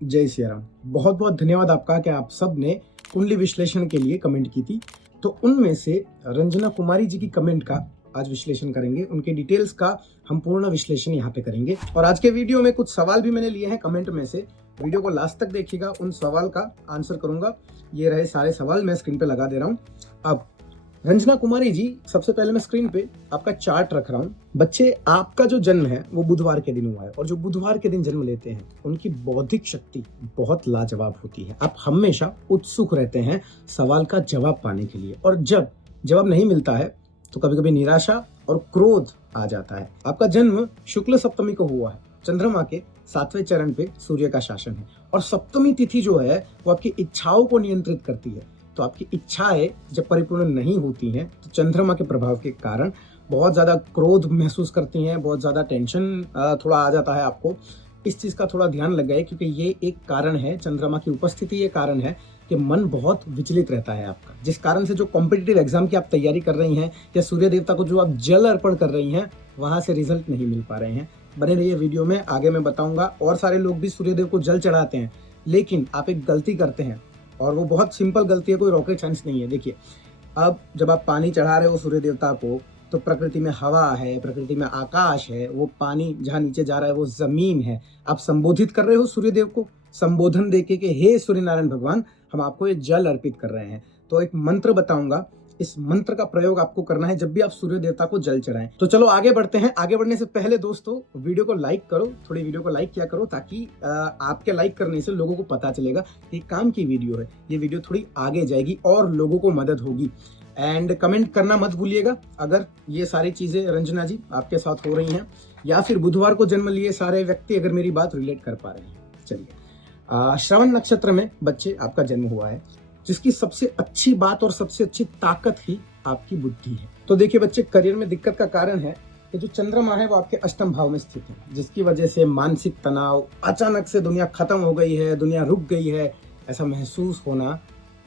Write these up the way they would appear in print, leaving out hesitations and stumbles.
जय सिया राम। बहुत बहुत धन्यवाद आपका कि आप सब ने कुंडली विश्लेषण के लिए कमेंट की थी। तो उनमें से रंजना कुमारी जी की कमेंट का आज विश्लेषण करेंगे, उनके डिटेल्स का हम पूर्ण विश्लेषण यहाँ पे करेंगे। और आज के वीडियो में कुछ सवाल भी मैंने लिए हैं कमेंट में से, वीडियो को लास्ट तक देखिएगा, उन सवाल का आंसर करूंगा। ये रहे सारे सवाल, मैं स्क्रीन पे लगा दे रहा हूँ। अब रंजना कुमारी जी, सबसे पहले मैं स्क्रीन पे आपका चार्ट रख रहा हूँ। बच्चे, आपका जो जन्म है वो बुधवार के दिन हुआ है, और जो बुधवार के दिन जन्म लेते हैं उनकी बौद्धिक शक्ति बहुत लाजवाब होती है। आप हमेशा उत्सुक रहते हैं सवाल का जवाब पाने के लिए, और जब जवाब नहीं मिलता है तो कभी कभी निराशा और क्रोध आ जाता है। आपका जन्म शुक्ल सप्तमी को हुआ है, चंद्रमा के 7वें चरण पे सूर्य का शासन है, और सप्तमी तिथि जो है वो आपकी इच्छाओं को नियंत्रित करती है। तो आपकी इच्छाएं जब परिपूर्ण नहीं होती हैं तो चंद्रमा के प्रभाव के कारण बहुत ज़्यादा क्रोध महसूस करती हैं, बहुत ज़्यादा टेंशन थोड़ा आ जाता है आपको। इस चीज़ का थोड़ा ध्यान लग गया, क्योंकि ये एक कारण है, चंद्रमा की उपस्थिति ये कारण है कि मन बहुत विचलित रहता है आपका, जिस कारण से जो कॉम्पिटिटिव एग्जाम की आप तैयारी कर रही हैं या सूर्य देवता को जो आप जल अर्पण कर रही हैं, वहाँ से रिजल्ट नहीं मिल पा रहे हैं। बने रहिए वीडियो में, आगे मैं बताऊंगा। और सारे लोग भी सूर्यदेव को जल चढ़ाते हैं, लेकिन आप एक गलती करते हैं, और वो बहुत सिंपल गलती है, कोई रॉकेट साइंस नहीं है। देखिए, अब जब आप पानी चढ़ा रहे हो सूर्य देवता को, तो प्रकृति में हवा है, प्रकृति में आकाश है, वो पानी जहाँ नीचे जा रहा है वो जमीन है। आप संबोधित कर रहे हो सूर्य देव को, संबोधन देके कि हे सूर्य नारायण भगवान, हम आपको ये जल अर्पित कर रहे हैं। तो एक मंत्र बताऊंगा, इस मंत्र का प्रयोग आपको करना है जब भी आप सूर्य देवता को जल चढ़ाएं। तो चलो आगे बढ़ते हैं। आगे बढ़ने से पहले दोस्तों, वीडियो को लाइक करो, थोड़ी वीडियो को लाइक किया करो, ताकि आपके लाइक करने से लोगों को पता चलेगा कि काम की वीडियो है, ये वीडियो थोड़ी आगे जाएगी और लोगों को मदद होगी। एंड कमेंट करना मत भूलिएगा अगर ये सारी चीजें रंजना जी आपके साथ हो रही हैं, या फिर बुधवार को जन्म लिए सारे व्यक्ति अगर मेरी बात रिलेट कर पा रहे हैं। चलिए, श्रवण नक्षत्र में बच्चे आपका जन्म हुआ है, जिसकी सबसे अच्छी बात और सबसे अच्छी ताकत ही आपकी बुद्धि है। तो देखिए बच्चे, करियर में दिक्कत का कारण है कि जो चंद्रमा है वो आपके अष्टम भाव में स्थित है, जिसकी वजह से मानसिक तनाव, अचानक से दुनिया खत्म हो गई है, दुनिया रुक गई है, ऐसा महसूस होना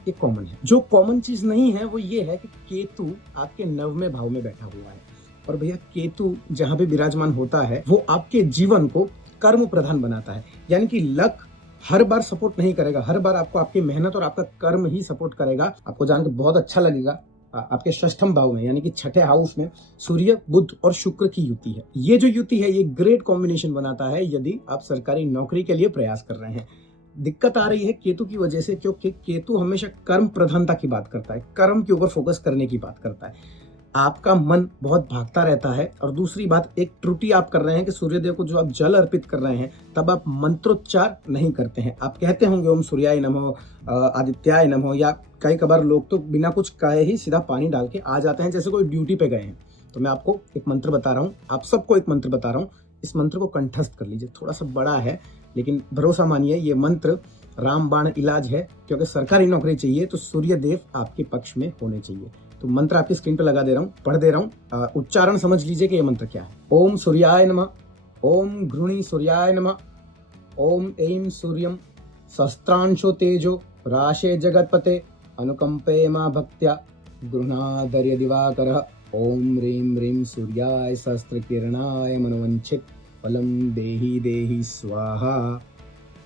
ये कॉमन है। जो कॉमन चीज नहीं है वो ये है कि केतु आपके 9वें भाव में बैठा हुआ है, और भैया केतु जहां पे विराजमान होता है वो आपके जीवन को कर्म प्रधान बनाता है। यानी कि लक हर बार सपोर्ट नहीं करेगा, हर बार आपको आपकी मेहनत और आपका कर्म ही सपोर्ट करेगा। आपको जानकर बहुत अच्छा लगेगा, आपके षष्ठम भाव में यानी कि छठे हाउस में सूर्य, बुध और शुक्र की युति है। ये जो युति है ये ग्रेट कॉम्बिनेशन बनाता है यदि आप सरकारी नौकरी के लिए प्रयास कर रहे हैं। दिक्कत आ रही है केतु की वजह से, क्योंकि केतु हमेशा कर्म प्रधानता की बात करता है, कर्म के ऊपर फोकस करने की बात करता है। आपका मन बहुत भागता रहता है। और दूसरी बात, एक त्रुटि आप कर रहे हैं कि सूर्यदेव को जो आप जल अर्पित कर रहे हैं तब आप मंत्रोच्चार नहीं करते हैं। आप कहते होंगे ओम सूर्याय नमः, आदित्याय नमः, या कई कबार लोग तो बिना कुछ कहे ही सीधा पानी डाल के आ जाते हैं, जैसे कोई ड्यूटी पे गए हैं। तो मैं आपको एक मंत्र बता रहा हूँ, आप सबको एक मंत्र बता रहा हूँ, इस मंत्र को कंठस्थ कर लीजिए। थोड़ा सा बड़ा है, लेकिन भरोसा मानिए ये मंत्र रामबाण इलाज है, क्योंकि सरकारी नौकरी चाहिए तो सूर्यदेव आपके पक्ष में होने चाहिए। तो मंत्र आपकी स्क्रीन पे लगा दे रहा हूँ, पढ़ दे रहा हूँ, उच्चारण समझ लीजिए कि ये मंत्र क्या है। ओम सूर्याय नमः, ओम घृणी सूर्याय नमः, ओम ऐं सूर्यं सहस्त्रांशो तेजो राशे जगत्पते अनुकंपे मा भक्त्या गृह्णादर्य दिवाकरः, ओम ह्रीं ह्रीं सूर्याय सहस्त्रकिरणाय मनोवंचित फलम देहि देहि स्वाहा।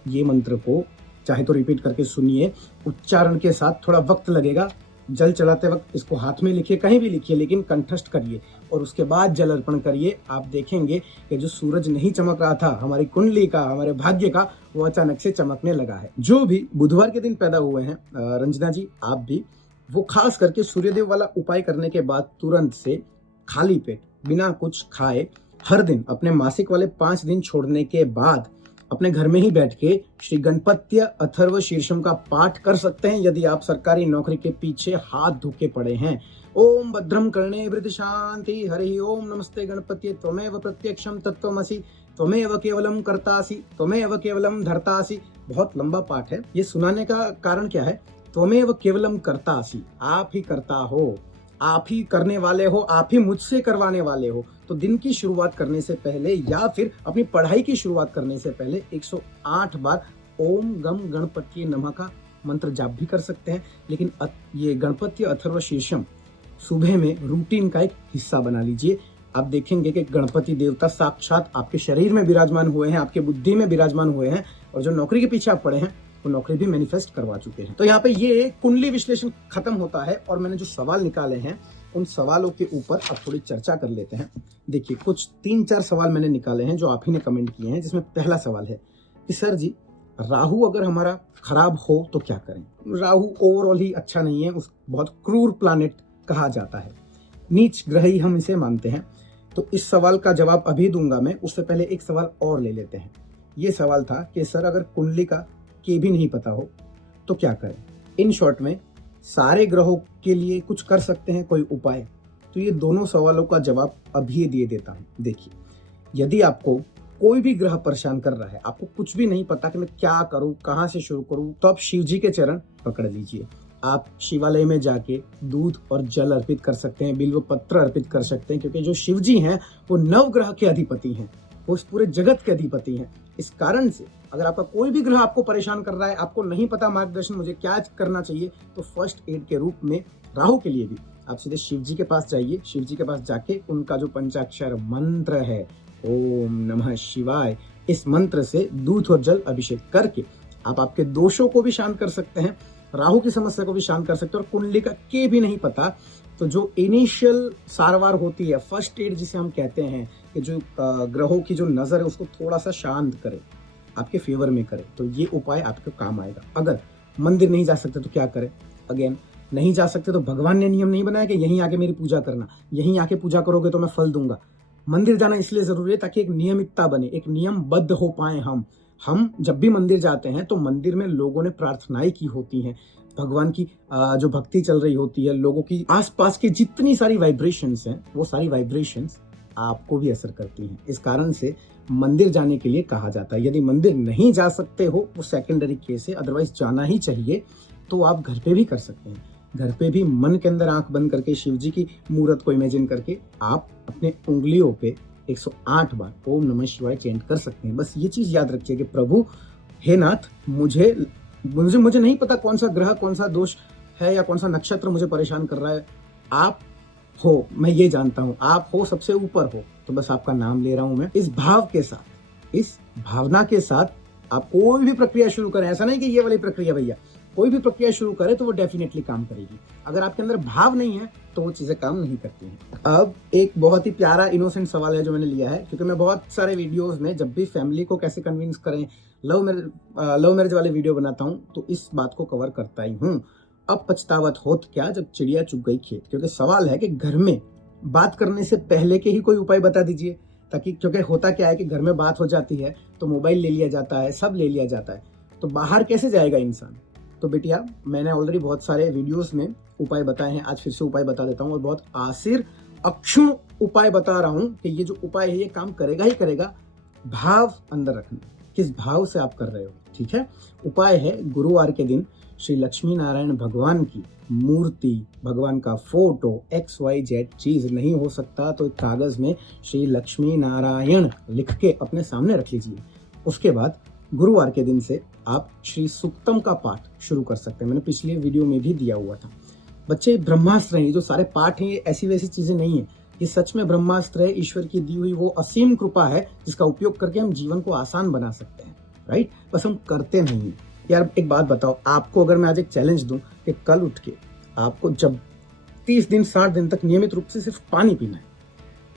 ये मंत्र को चाहे तो रिपीट करके सुनिए, उच्चारण के साथ थोड़ा वक्त लगेगा। जल चढ़ाते वक्त इसको हाथ में लिखिए, कहीं भी लिखिए, लेकिन कंठस्थ करिए और उसके बाद जल अर्पण करिए। आप देखेंगे कि जो सूरज नहीं चमक रहा था हमारी कुंडली का, हमारे भाग्य का, वो अचानक से चमकने लगा है। जो भी बुधवार के दिन पैदा हुए हैं, रंजना जी आप भी, वो खास करके सूर्यदेव वाला उपाय करने के बाद तुरंत से खाली पेट बिना कुछ खाए हर दिन अपने मासिक वाले 5 दिन छोड़ने के बाद अपने घर में ही बैठ के श्री गणपत्य अथर्व शीर्षम का पाठ कर सकते हैं, यदि आप सरकारी नौकरी के पीछे हाथ धोके पड़े हैं। ओम भद्रम कर्णे वृद्ध शांति, हरि ओम नमस्ते गणपति, त्वमेव प्रत्यक्षम तत्त्वमसि, त्वमेव केवलम कर्तासि, त्वमेव केवलम धर्तासि। बहुत लंबा पाठ है, ये सुनाने का कारण क्या है? त्वमेव केवलम कर्तासि, आप ही करता हो, आप ही करने वाले हो, आप ही मुझसे करवाने वाले हो। तो दिन की शुरुआत करने से पहले या फिर अपनी पढ़ाई की शुरुआत करने से पहले 108 बार ओम गम गणपति नमः का मंत्र जाप भी कर सकते हैं। लेकिन ये गणपति अथर्व शीर्षम सुबह में रूटीन का एक हिस्सा बना लीजिए। आप देखेंगे कि गणपति देवता साक्षात आपके शरीर में विराजमान हुए हैं, आपके बुद्धि में विराजमान हुए हैं, और जो नौकरी के पीछे आप पड़े हैं वो नौकरी भी मैनिफेस्ट करवा चुके हैं। तो यहाँ पे ये कुंडली विश्लेषण खत्म होता है और मैंने जो सवाल निकाले हैं उन सवालों के ऊपर अब थोड़ी चर्चा कर लेते हैं। देखिए, कुछ 3-4 सवाल मैंने निकाले हैं जो आप ही ने कमेंट किए हैं, जिसमें पहला सवाल है कि सर जी, राहु अगर हमारा खराब हो तो क्या करें। राहु ओवरऑल ही अच्छा नहीं है, उस बहुत क्रूर प्लैनेट कहा जाता है, नीच ग्रह ही हम इसे मानते हैं। तो इस सवाल का जवाब अभी दूंगा मैं, उससे पहले एक सवाल और ले लेते हैं। ये सवाल था कि सर अगर कुंडली का के भी नहीं पता हो तो क्या करें। इन शॉर्ट में सारे ग्रहों के लिए कुछ कर सकते हैं कोई उपाय? तो ये दोनों सवालों का जवाब अभी दे देता हूं। देखिए, यदि आपको कोई भी ग्रह परेशान कर रहा है, आपको कुछ भी नहीं पता कि मैं क्या करूं, कहां से शुरू करूं, तो आप शिव जी के चरण पकड़ लीजिए। आप शिवालय में जाके दूध और जल अर्पित कर सकते हैं, बिल्व पत्र अर्पित कर सकते हैं, क्योंकि जो शिव जी हैं वो नवग्रह के अधिपति हैं, वो इस पूरे जगत के अधिपति हैं। इस कारण से अगर आपका कोई भी ग्रह आपको परेशान कर रहा है, आपको नहीं पता मार्गदर्शन मुझे क्या करना चाहिए, तो फर्स्ट एड के रूप में राहु के लिए भी आप सीधे शिव जी के पास जाइए। शिव जी के पास जाके उनका जो पंचाक्षर मंत्र है, ओम नमः शिवाय, इस मंत्र से दूध और जल अभिषेक करके आप आपके दोषों को भी शांत कर सकते हैं, राहु की समस्या को भी शांत कर सकते हैं। और कुंडली का के भी नहीं पता तो जो इनिशियल सारवार होती है, फर्स्ट एड जिसे हम कहते हैं, कि जो ग्रहों की जो नजर है उसको थोड़ा सा शांत करे, आपके फेवर में करे, तो ये उपाय आपके काम आएगा। अगर मंदिर नहीं जा सकते तो क्या करें? अगेन, नहीं जा सकते तो भगवान ने नियम नहीं बनाया कि यहीं आके मेरी पूजा करना, यहीं आके पूजा करोगे तो मैं फल दूंगा। मंदिर जाना इसलिए जरूरी है ताकि एक नियमितता बने, एक नियमबद्ध हो पाए। हम जब भी मंदिर जाते हैं तो मंदिर में लोगों ने प्रार्थनाएं की होती हैं, भगवान की जो भक्ति चल रही होती है, लोगों की आसपास की जितनी सारी वाइब्रेशंस हैं, वो सारी वाइब्रेशंस आपको भी असर करती हैं। इस कारण से मंदिर जाने के लिए कहा जाता है। यदि मंदिर नहीं जा सकते हो, वो सेकेंडरी केस है, अदरवाइज जाना ही चाहिए। तो आप घर पे भी कर सकते हैं। घर पे भी मन के अंदर आंख बंद करके शिव जी की मूर्त को इमेजिन करके आप अपने उंगलियों पे 108 बार ओम नमः शिवाय चेंट कर सकते हैं। बस ये चीज याद रखिए कि प्रभु हे नाथ, मुझे नहीं पता कौन सा ग्रह, कौन सा दोष है या कौन सा नक्षत्र मुझे परेशान कर रहा है। आप हो, मैं ये जानता हूं, आप हो, सबसे ऊपर हो, तो बस आपका नाम ले रहा हूं मैं। इस भाव के साथ, इस भावना के साथ आप कोई भी प्रक्रिया शुरू करें। ऐसा नहीं कि ये वाली प्रक्रिया भैया, कोई भी प्रक्रिया शुरू करें तो वो डेफिनेटली काम करेगी। अगर आपके अंदर भाव नहीं है तो वो चीजें काम नहीं करती हैं। अब एक बहुत ही प्यारा इनोसेंट सवाल है जो मैंने लिया है, क्योंकि मैं बहुत सारे वीडियोस में जब भी फैमिली को कैसे कन्विंस करें, लव मैरिज वाले वीडियो बनाता हूं तो इस बात को कवर करता ही हूं। अब पछतावत होत क्या जब चिड़िया चुग गई खेत। क्योंकि सवाल है कि घर में बात करने से पहले के ही कोई उपाय बता दीजिए, ताकि, क्योंकि होता क्या है कि घर में बात हो जाती है तो मोबाइल ले लिया जाता है, सब ले लिया जाता है, तो बाहर कैसे जाएगा इंसान। तो बेटिया, मैंने ऑलरेडी बहुत सारे वीडियोस में उपाय बताए हैं, आज फिर से उपाय बता देता हूँ, और बहुत आसिर अक्षुण उपाय बता रहा हूँ कि ये जो उपाय है ये काम करेगा ही करेगा। भाव अंदर रखना, किस भाव से आप कर रहे हो, ठीक है। उपाय है, गुरुवार के दिन श्री लक्ष्मी नारायण भगवान की मूर्ति, भगवान का फोटो, XYZ चीज नहीं हो सकता तो एक कागज में श्री लक्ष्मी नारायण लिख के अपने सामने रख लीजिए। उसके बाद गुरुवार के दिन से आप श्री सुक्तम का पाठ शुरू कर सकते हैं। मैंने पिछले वीडियो में भी दिया हुआ था। बच्चे, ब्रह्मास्त्र हैं, ये जो सारे पाठ हैं ये ऐसी वैसी चीजें नहीं है, ये सच में ब्रह्मास्त्र है। ईश्वर की दी हुई वो असीम कृपा है जिसका उपयोग करके हम जीवन को आसान बना सकते हैं, राइट। बस हम करते नहीं हैं। यार एक बात बताओ, आपको अगर मैं आज एक चैलेंज दूं कि कल उठ के आपको जब 30 दिन 60 दिन तक नियमित रूप से सिर्फ पानी पीना है,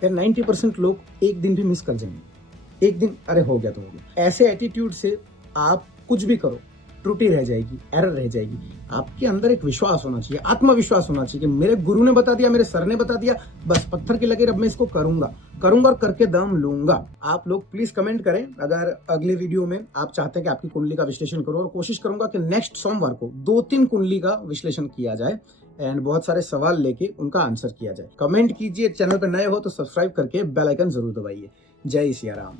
यार 90% लोग एक दिन भी मिस कर जाएंगे। एक दिन अरे हो गया तो हो गया, ऐसे एटीट्यूड से आप कुछ भी करो, त्रुटि रह जाएगी, एरर रह जाएगी। आपके अंदर एक विश्वास होना चाहिए, आत्मविश्वास होना चाहिए कि मेरे गुरु ने बता दिया, मेरे सर ने बता दिया, बस पत्थर की लकीर, अब मैं इसको करूंगा और करके दम लूंगा। आप लोग प्लीज कमेंट करें अगर अगले वीडियो में आप चाहते हैं कि आपकी कुंडली का विश्लेषण करो, और कोशिश करूंगा कि नेक्स्ट सोमवार को 2-3 कुंडली का विश्लेषण किया जाए एंड बहुत सारे सवाल लेके उनका आंसर किया जाए। कमेंट कीजिए, चैनल पर नए हो तो सब्सक्राइब करके बेल आइकन जरूर दबाइए। जय सिया राम।